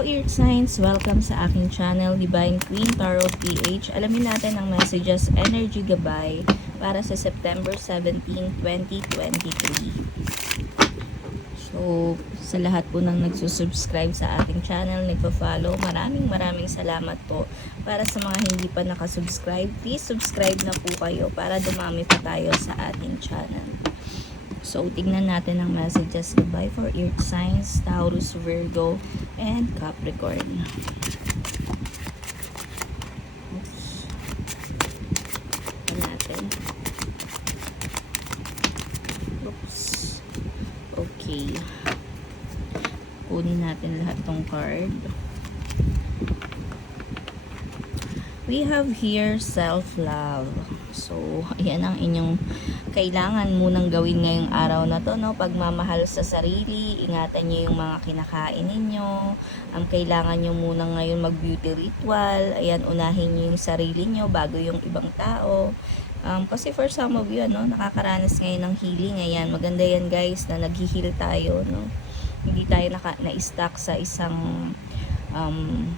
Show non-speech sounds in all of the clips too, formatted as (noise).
Earth Signs, welcome sa aking channel, Divine Queen Tarot PH. Alamin natin ang messages Energy Gabay para sa September 17, 2023. So, sa lahat po ng nagsusubscribe sa aking channel, nagpa-follow, maraming maraming salamat po. Para sa mga hindi pa nakasubscribe, please subscribe na po kayo para dumami pa tayo sa ating channel. So, tignan natin ang messages goodbye for Earth Signs, Taurus, Virgo, and Capricorn. Oops. Tignan natin. Oops. Okay. Kunin natin lahat tong card. We have here self-love. So, ayan ang inyong kailangan munang gawin ngayong araw na to, no? Pagmamahal sa sarili, ingatan nyo yung mga kinakain ninyo. Ang kailangan nyo muna ngayon mag-beauty ritual. Ayan, unahin nyo yung sarili nyo bago yung ibang tao. Um, kasi for some of you, ano, nakakaranas ngayon ng healing. Ayan, maganda yan guys na nag-heal tayo, no? Hindi tayo naka, na-stuck sa isang um,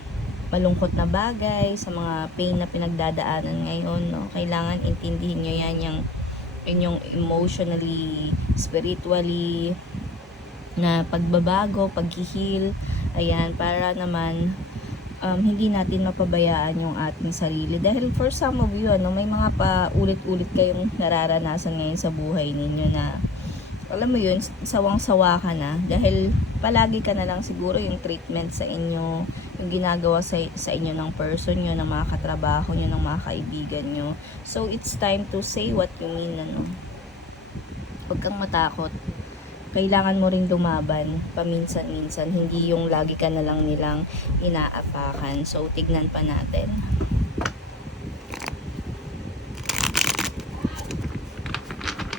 malungkot na bagay, sa mga pain na pinagdadaanan ngayon, no? Kailangan intindihin nyo yan yung inyong emotionally, spiritually, na pagbabago, paghihil, ayan, para naman um, hindi natin mapabayaan yung ating sarili. Dahil for some of you, ano, may mga pa ulit-ulit kayong nararanasan ngayon sa buhay ninyo na alam mo yun, sawang-sawa ka na dahil palagi ka na lang siguro yung treatment sa inyo, ginagawa sa, sa inyo ng person nyo, ng mga katrabaho nyo, ng mga kaibigan nyo. So, it's time to say what you mean, ano. Huwag kang matakot. Kailangan mo ring lumaban paminsan-minsan, hindi yung lagi ka na lang nilang inaapakan. So, tignan pa natin.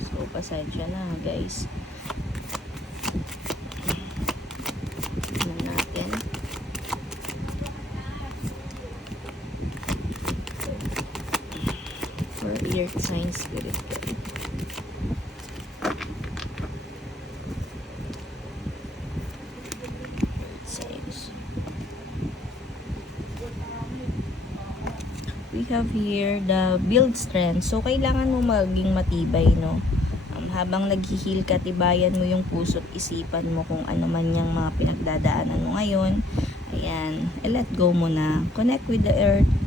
So, pasensya na guys. Tignan natin. For earth sign spirit guide. Signs. We have here the build strength. So, kailangan mo maging matibay, no? Um, habang nag-heal ka, tibayan mo yung puso at isipan mo kung ano man yung mga pinagdadaanan mo ngayon. Ayan, eh, let go mo na. Connect with the earth.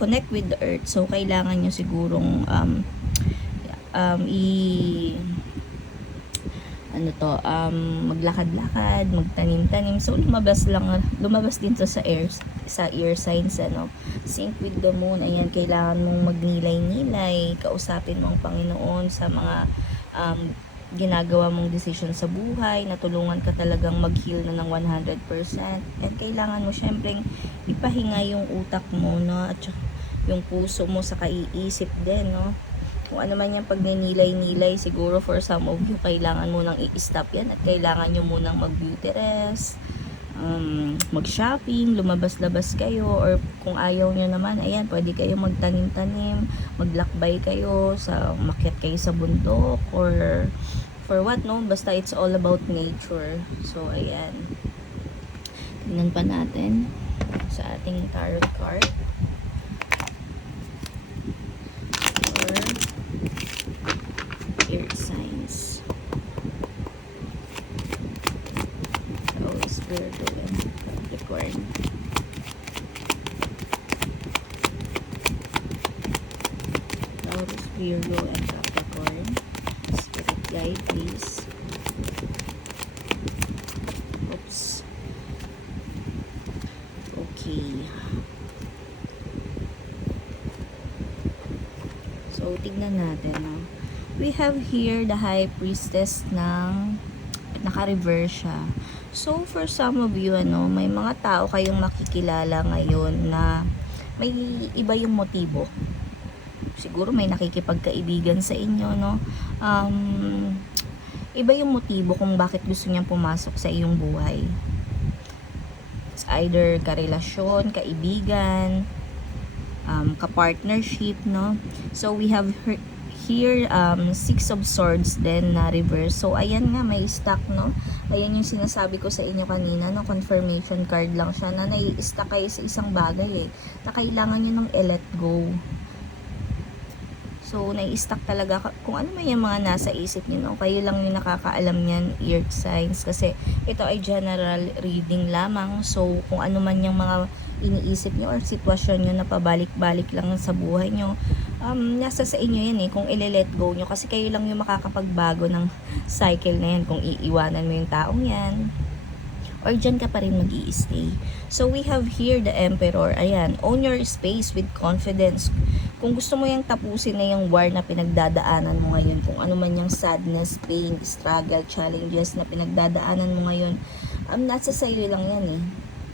Connect with the earth. So, kailangan nyo sigurong um, um, i ano to, um, maglakad-lakad, magtanim-tanim. So, lumabas lang, lumabas din to sa air, sa ear signs, ano. Sync with the moon, ayan, kailangan mong magnilay-nilay, kausapin mo ang Panginoon sa mga um, ginagawa mong decision sa buhay, natulungan ka talagang mag-heal na ng 100%. And kailangan mo syempreng ipahinga yung utak mo, no, at yung puso mo sa kaiisip din, no kung ano man yung pagninilay-nilay, siguro for some of you, kailangan mo nang i-stop yan at kailangan nyo munang mag-beauty rest, um, mag-shopping, lumabas-labas kayo, or kung ayaw nyo naman, ayan, pwede kayo magtanim-tanim, maglakbay kayo, sa makyat kayo sa bundok, or for what, no? Basta it's all about nature. So, ayan. Tingnan pa natin sa ating tarot card. For earth signs. Virgo, and Capricorn. Taurus, Virgo, and Capricorn. Spirit guide, please. Oops. Okay. So, tignan natin. No? We have here the High Priestess ng naka-reverse siya. So, for some of you, ano, may mga tao kayong makikilala ngayon na may iba yung motibo. Siguro may nakikipagkaibigan sa inyo, no? Um, iba yung motibo kung bakit gusto niyang pumasok sa iyong buhay. It's either karelasyon, kaibigan, um, ka-partnership, no? So, we have here, um, Six of Swords then na reverse. So, ayan nga, may stock, no? Ayan yung sinasabi ko sa inyo kanina, no? confirmation card lang siya na nai-stuck kayo sa isang bagay eh. Na kailangan nyo nung i-let go. So, nai-stuck talaga kung ano man yung mga nasa isip nyo, no? Kayo lang yung nakakaalam niyan, earth signs. Kasi ito ay general reading lamang. So, kung ano man yung mga iniisip nyo or sitwasyon nyo na pabalik-balik lang sa buhay nyo, um, nasa sa inyo yan eh, kung ile-let go nyo. Kasi kayo lang yung makakapagbago ng cycle na yan. Kung iiwanan mo yung taong yan, or dyan ka pa rin mag stay So, we have here the Emperor. Ayan, own your space with confidence. Kung gusto mo yung tapusin na yung war na pinagdadaanan mo ngayon, kung ano man yung sadness, pain, struggle, challenges na pinagdadaanan mo ngayon, um, nasa sa'yo lang yan eh.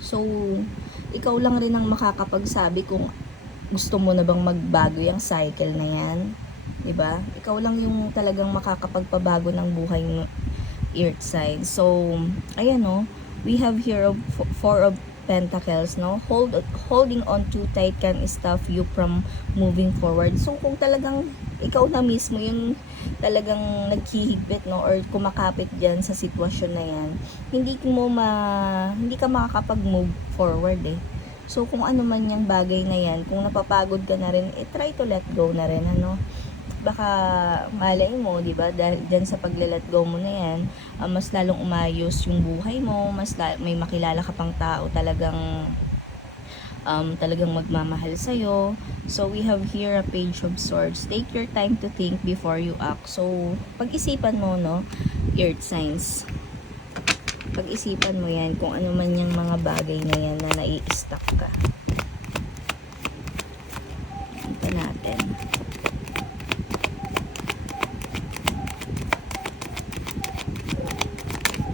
So, ikaw lang rin ang makakapagsabi kung gusto mo na bang magbago yung cycle na yan. 'Di ba? Ikaw lang yung talagang makakapagpabago ng buhay ng earth sign. So, ayan no, we have here of four of pentacles, no? Hold holding on too tight can stop you from moving forward. So, kung talagang ikaw na mismo yung talagang nagkihigpit, no? Or kumakapit dyan sa sitwasyon na yan, hindi mo ma, hindi ka makakapag-move forward, eh. So, kung ano man yung bagay na yan, kung napapagod ka na rin, eh, try to let go na rin, ano? Baka malay mo, di ba, dahil dyan sa pagle-let go mo na yan, ah, mas lalong umayos yung buhay mo, mas la- may makilala ka pang tao talagang um, talagang magmamahal sa'yo. So, we have here a page of swords. Take your time to think before you act. So, pag-isipan mo, no, earth signs. Pag-isipan mo yan kung ano man yung mga bagay na yan na nai-stuck ka. Ito natin.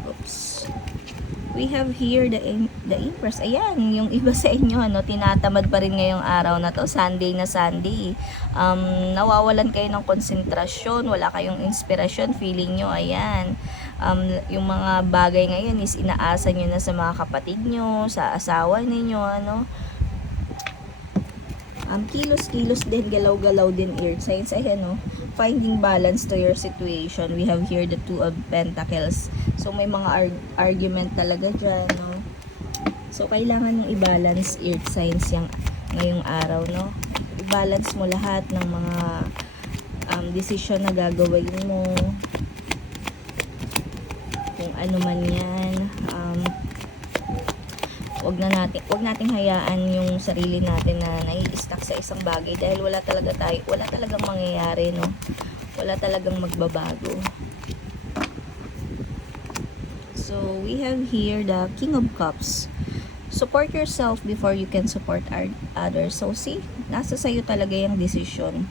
Oops. We have here the the Empress. Ayan, yung iba sa inyo ano, tinatamad pa rin ngayong araw na to, Sunday na Sunday. Um, nawawalan kayo ng konsentrasyon, wala kayong inspirasyon, feeling nyo, ayan. Um, yung mga bagay ngayon is inaasa nyo na sa mga kapatid nyo, sa asawa ninyo, ano. Um, kilos-kilos din, galaw-galaw din earth signs. Ayan, no? Finding balance to your situation. We have here the two of pentacles. So, may mga arg- argument talaga dyan, no? So, kailangan yung i-balance earth signs yung ngayong araw, no? I-balance mo lahat ng mga um, decision na gagawin mo. Ano man yan. Um, wag na natin wag nating hayaan yung sarili natin na nai-stuck sa isang bagay dahil wala talaga tayo wala talagang mangyayari no? Wala talagang magbabago. So we have here the king of cups. Support yourself before you can support others. So see nasa sayo talaga yung decision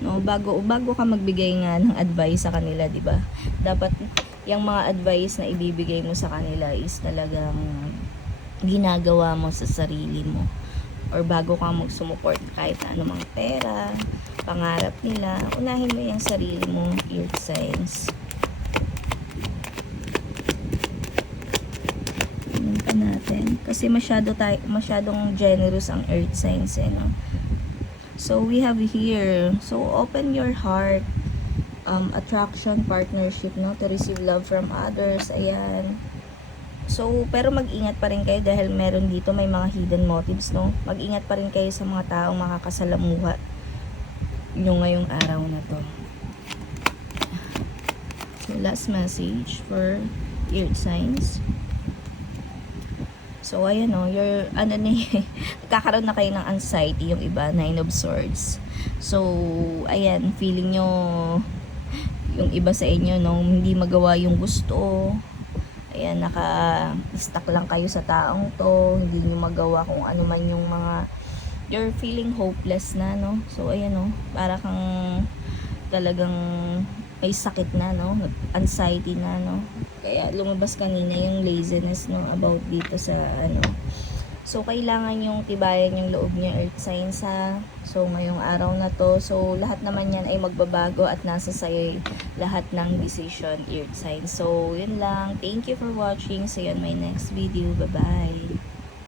no bago bago ka magbigay nga ng advice sa kanila di ba? Dapat yung mga advice na ibibigay mo sa kanila is talagang ginagawa mo sa sarili mo or bago ka magsumuport kahit na anumang pera, pangarap nila, unahin mo yung sarili mo, earth signs. Tingnan pa natin. Kasi masyado tayo, masyadong generous ang earth signs eh, no? So, we have here, so open your heart, um, attraction, partnership, no? To receive love from others, ayan. So, pero mag-ingat pa rin kayo dahil meron dito may mga hidden motives, no? Mag-ingat pa rin kayo sa mga taong makakasalamuha nyo ngayong araw na to. So, last message for earth signs. So, ayan o, your, ano ni, (laughs) nagkakaroon na kayo ng anxiety yung iba, Nine of Swords. So, ayan, feeling nyo, yung iba sa inyo, no, hindi magawa yung gusto, ayan, naka-stuck lang kayo sa taong to, hindi nyo magawa kung ano man yung mga, you're feeling hopeless na, no? So, ayan, no, para kang talagang may sakit na, no? Anxiety na, no? Kaya lumabas kanina yung laziness, no? About dito sa, ano, So, kailangan yung tibayan yung loob niya, earth signs ha. So, ngayong araw na to. So, lahat naman yan ay magbabago at nasa sa'yo lahat ng decision, earth signs. So, yun lang. Thank you for watching. See you on my next video. Bye-bye.